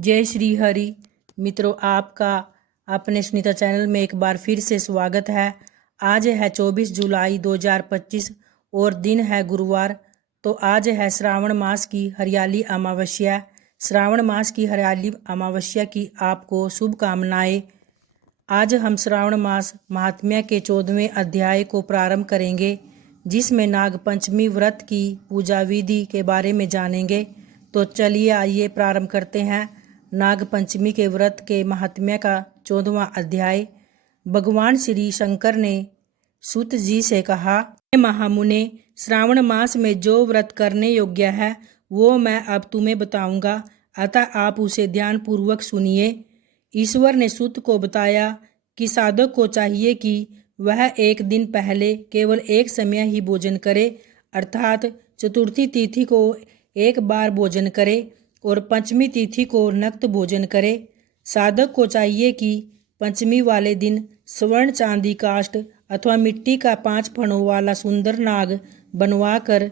जय श्री हरि। मित्रों, आपका अपने सुनीता चैनल में एक बार फिर से स्वागत है। आज है 24 जुलाई 2025 और दिन है गुरुवार। तो आज है श्रावण मास की हरियाली अमावस्या। श्रावण मास की हरियाली अमावस्या की आपको शुभकामनाएं। आज हम श्रावण मास महात्म्य के 14वें अध्याय को प्रारंभ करेंगे, जिसमें नाग पंचमी व्रत की पूजा विधि के बारे में जानेंगे। तो चलिए आइए प्रारंभ करते हैं नाग पंचमी के व्रत के महात्म्य का 14वां अध्याय। भगवान श्री शंकर ने सूत जी से कहा, हे महामुने, श्रावण मास में जो व्रत करने योग्य है वो मैं अब तुम्हें बताऊंगा, अतः आप उसे ध्यान पूर्वक सुनिए। ईश्वर ने सूत को बताया कि साधक को चाहिए कि वह एक दिन पहले केवल एक समय ही भोजन करे, अर्थात चतुर्थी तिथि को एक बार भोजन करे और पंचमी तिथि को नक्त भोजन करे। साधक को चाहिए कि पंचमी वाले दिन स्वर्ण चांदी काष्ठ अथवा मिट्टी का 5 फणों वाला सुंदर नाग बनवाकर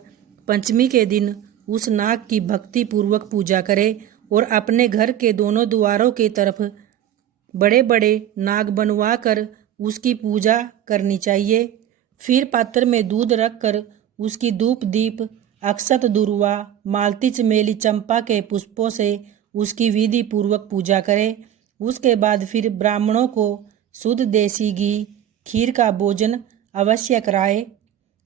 पंचमी के दिन उस नाग की भक्ति पूर्वक पूजा करे और अपने घर के दोनों द्वारों की तरफ बड़े बड़े नाग बनवा कर उसकी पूजा करनी चाहिए। फिर पात्र में दूध रखकर उसकी धूप दीप अक्षत दुर्वा मालती चमेली चंपा के पुष्पों से उसकी विधि पूर्वक पूजा करे। उसके बाद फिर ब्राह्मणों को शुद्ध देसी घी खीर का भोजन अवश्य कराए।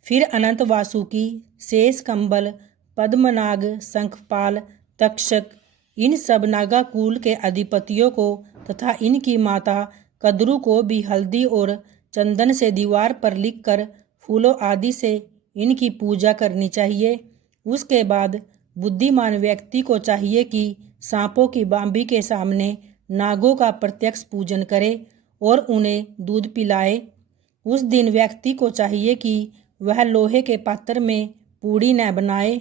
फिर अनंत वासुकी, शेष कंबल, पद्मनाग, शंखपाल, तक्षक, इन सब नागाकुल के अधिपतियों को तथा इनकी माता कद्रू को भी हल्दी और चंदन से दीवार पर लिखकर फूलों आदि से इनकी पूजा करनी चाहिए। उसके बाद बुद्धिमान व्यक्ति को चाहिए कि सांपों की बांबी के सामने नागों का प्रत्यक्ष पूजन करे और उन्हें दूध पिलाए। उस दिन व्यक्ति को चाहिए कि वह लोहे के पात्र में पूड़ी न बनाए।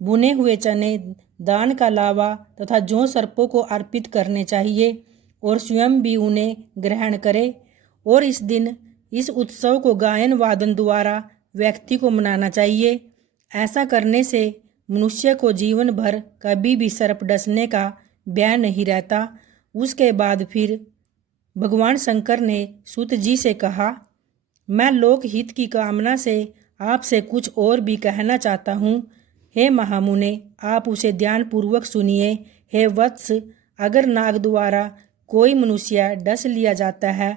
भुने हुए चने, दान का लावा तथा जौ सर्पों को अर्पित करने चाहिए और स्वयं भी उन्हें ग्रहण करे। और इस दिन इस उत्सव को गायन वादन द्वारा व्यक्ति को मनाना चाहिए। ऐसा करने से मनुष्य को जीवन भर कभी भी सर्प डसने का भय नहीं रहता। उसके बाद फिर भगवान शंकर ने सूत जी से कहा, मैं लोक हित की कामना से आपसे कुछ और भी कहना चाहता हूँ। हे महामुने, आप उसे ध्यान पूर्वक सुनिए। हे वत्स, अगर नाग द्वारा कोई मनुष्य डस लिया जाता है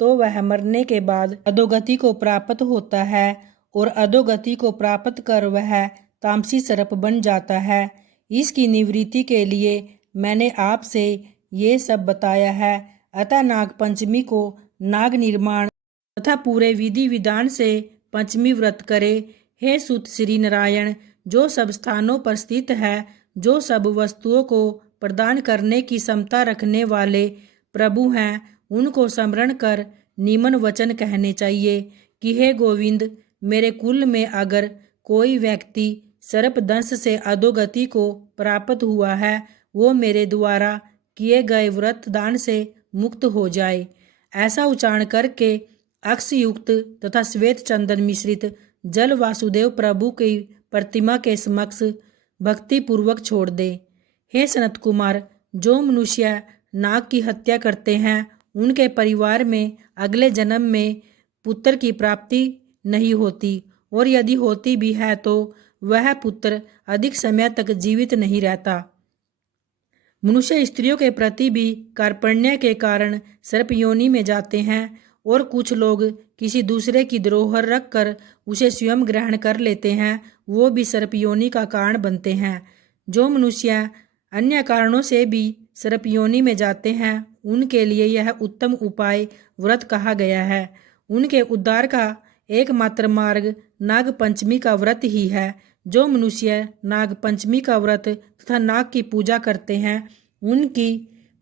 तो वह मरने के बाद अधोगति को प्राप्त होता है और अधोगति को प्राप्त कर वह तामसी सर्प बन जाता है। इसकी निवृत्ति के लिए मैंने आपसे ये सब बताया है। अतः नाग पंचमी को नाग निर्माण तथा पूरे विधि विधान से पंचमी व्रत करे। हे सुत श्री नारायण, जो सब स्थानों पर स्थित है, जो सब वस्तुओं को प्रदान करने की क्षमता रखने वाले प्रभु हैं, उनको स्मरण कर निमन वचन कहने चाहिए कि हे गोविंद, मेरे कुल में अगर कोई व्यक्ति सर्पदंश से अधोगति को प्राप्त हुआ है, वो मेरे द्वारा किए गए व्रत दान से मुक्त हो जाए। ऐसा उच्चारण करके अक्षयुक्त तथा श्वेत चंदन मिश्रित जल वासुदेव प्रभु की प्रतिमा के समक्ष भक्ति पूर्वक छोड़ दे। हे सनत कुमार, जो मनुष्य नाग की हत्या करते हैं उनके परिवार में अगले जन्म में पुत्र की प्राप्ति नहीं होती, और यदि होती भी है तो वह पुत्र अधिक समय तक जीवित नहीं रहता। मनुष्य स्त्रियों के प्रति भी कार्पण्य के कारण सर्प योनि में जाते हैं, और कुछ लोग किसी दूसरे की धरोहर रखकर उसे स्वयं ग्रहण कर लेते हैं, वो भी सर्प योनि का कारण बनते हैं। जो मनुष्य अन्य कारणों से भी सर्प योनि में जाते हैं उनके लिए यह उत्तम उपाय व्रत कहा गया है। उनके उद्धार का एकमात्र मार्ग नाग पंचमी का व्रत ही है। जो मनुष्य नाग पंचमी का व्रत तथा नाग की पूजा करते हैं उनकी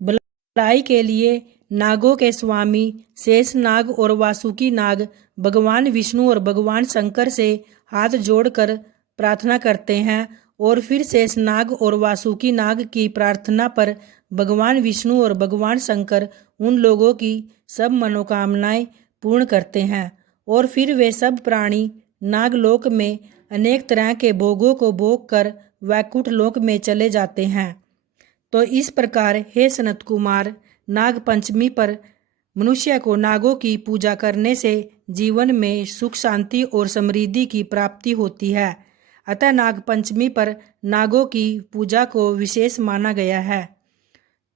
भलाई के लिए नागों के स्वामी शेष नाग और वासुकी नाग भगवान विष्णु और भगवान शंकर से हाथ जोड़कर प्रार्थना करते हैं, और फिर शेष नाग और वासुकी नाग की प्रार्थना पर भगवान विष्णु और भगवान शंकर उन लोगों की सब मनोकामनाएं पूर्ण करते हैं, और फिर वे सब प्राणी नागलोक में अनेक तरह के भोगों को भोग कर वैकुंठ लोक में चले जाते हैं। तो इस प्रकार हे सनत कुमार, नाग पंचमी पर मनुष्य को नागों की पूजा करने से जीवन में सुख शांति और समृद्धि की प्राप्ति होती है। अतः नाग पंचमी पर नागों की पूजा को विशेष माना गया है।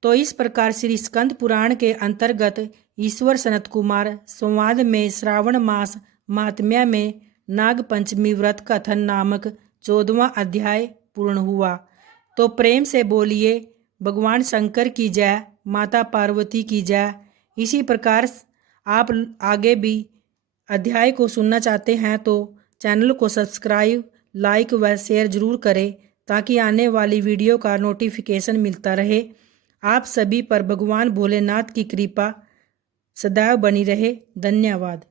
तो इस प्रकार श्री स्कंद पुराण के अंतर्गत ईश्वर सनत कुमार संवाद में श्रावण मास महात्म्य में नाग पंचमी व्रत कथन नामक 14वां अध्याय पूर्ण हुआ। तो प्रेम से बोलिए भगवान शंकर की जय, माता पार्वती की जय। इसी प्रकार आप आगे भी अध्याय को सुनना चाहते हैं तो चैनल को सब्सक्राइब, लाइक व शेयर जरूर करें ताकि आने वाली वीडियो का नोटिफिकेशन मिलता रहे। आप सभी पर भगवान भोलेनाथ की कृपा सदैव बनी रहे। धन्यवाद।